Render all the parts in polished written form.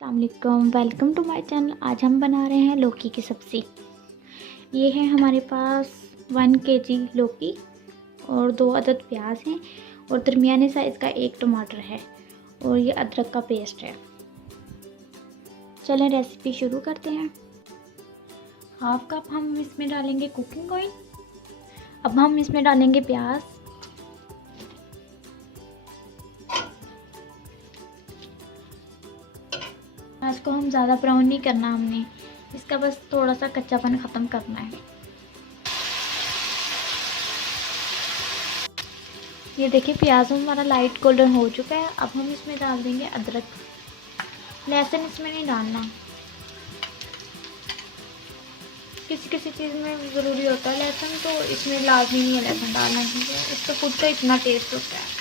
अस्सलामुअलैकुम, welcome to my channel. आज हम बना रहे हैं लौकी की सब्ज़ी। ये है हमारे पास 1 केजी लौकी और 2 अदद प्याज हैं और दरमियाने साइज़ का 1 टमाटर है और ये अदरक का पेस्ट है। चलें रेसिपी शुरू करते हैं। हाफ कप हम इसमें डालेंगे कुकिंग ऑयल। अब हम इसमें डालेंगे प्याज। प्याज को हम ज़्यादा ब्राउन नहीं करना, हमने इसका बस थोड़ा सा कच्चापन ख़त्म करना है। ये देखिए प्याज हमारा लाइट गोल्डन हो चुका है। अब हम इसमें डाल देंगे अदरक। लहसुन इसमें नहीं डालना, किसी किसी चीज़ में ज़रूरी होता है लहसुन, तो इसमें लाजमी नहीं है लहसुन डालना क्योंकि इसका खुद का इतना टेस्ट होता है।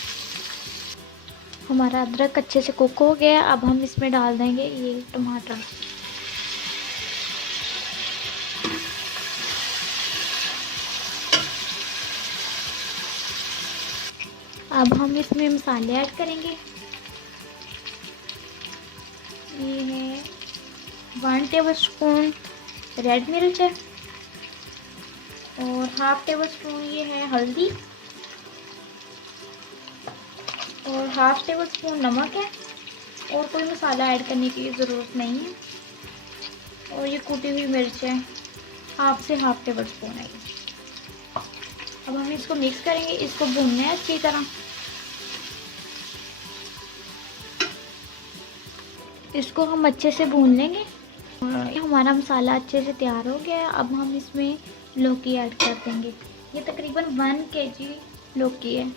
हमारा अदरक अच्छे से कुक हो गया। अब हम इसमें डाल देंगे ये टमाटर। अब हम इसमें मसाले ऐड करेंगे। ये है 1 टेबलस्पून रेड मिर्च है और हाफ टेबल स्पून ये है हल्दी और हाफ टेबल स्पून नमक है और कोई मसाला ऐड करने की ज़रूरत नहीं है। और ये कूटी हुई मिर्च है, हाफ टेबल स्पून है। अब हम इसको मिक्स करेंगे, इसको भूनना है अच्छी तरह। इसको हम अच्छे से भून लेंगे। हमारा मसाला अच्छे से तैयार हो गया है। अब हम इसमें लौकी ऐड कर देंगे। ये तकरीबन 1 केजी लौकी है।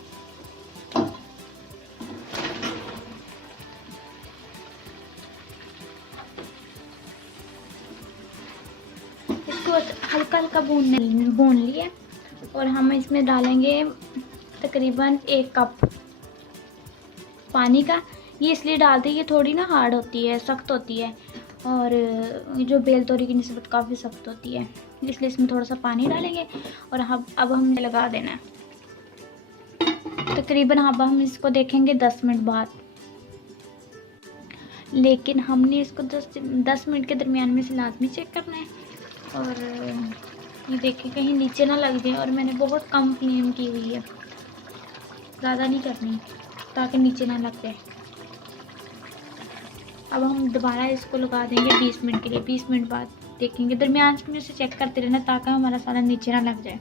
इसको हल्का हल्का भून लिया और हम इसमें डालेंगे तकरीबन 1 कप पानी का। ये इसलिए डालते हैं, ये थोड़ी ना हार्ड होती है, सख्त होती है और जो बेल तोरी की निस्बत काफ़ी सख्त होती है, इसलिए इसमें थोड़ा सा पानी डालेंगे और अब हमने लगा देना है तकरीबन। अब हम इसको देखेंगे 10 मिनट बाद, लेकिन हमने इसको 10 मिनट के दरमियान में से लाजमी चेक करना है। और ये देखिए कहीं नीचे ना लग जाए, और मैंने बहुत कम फ्लेम की हुई है, ज़्यादा नहीं करनी ताकि नीचे ना लग जाए। अब हम दोबारा इसको लगा देंगे 20 मिनट के लिए। 20 मिनट बाद देखेंगे, दरमियान में से चेक करते रहना ताकि हमारा सारा नीचे ना लग जाए।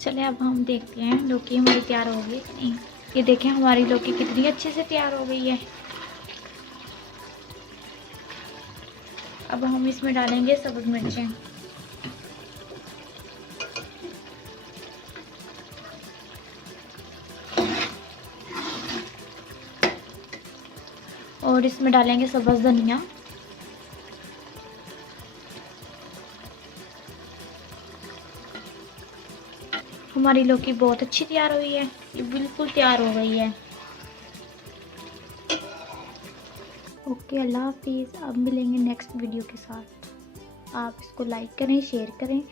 चलिए अब हम देखते हैं लौकी हमारी तैयार हो गई कि नहीं। ये देखें हमारी लौकी कितनी अच्छे से तैयार हो गई है। अब हम इसमें डालेंगे सब्ज़ मिर्चें। और इसमें डालेंगे सब्ज़ धनिया। हमारी लौकी बहुत अच्छी तैयार हुई है, ये बिल्कुल तैयार हो गई है। ओके, अल्लाह हाफिज़। अब मिलेंगे नेक्स्ट वीडियो के साथ। आप इसको लाइक करें, शेयर करें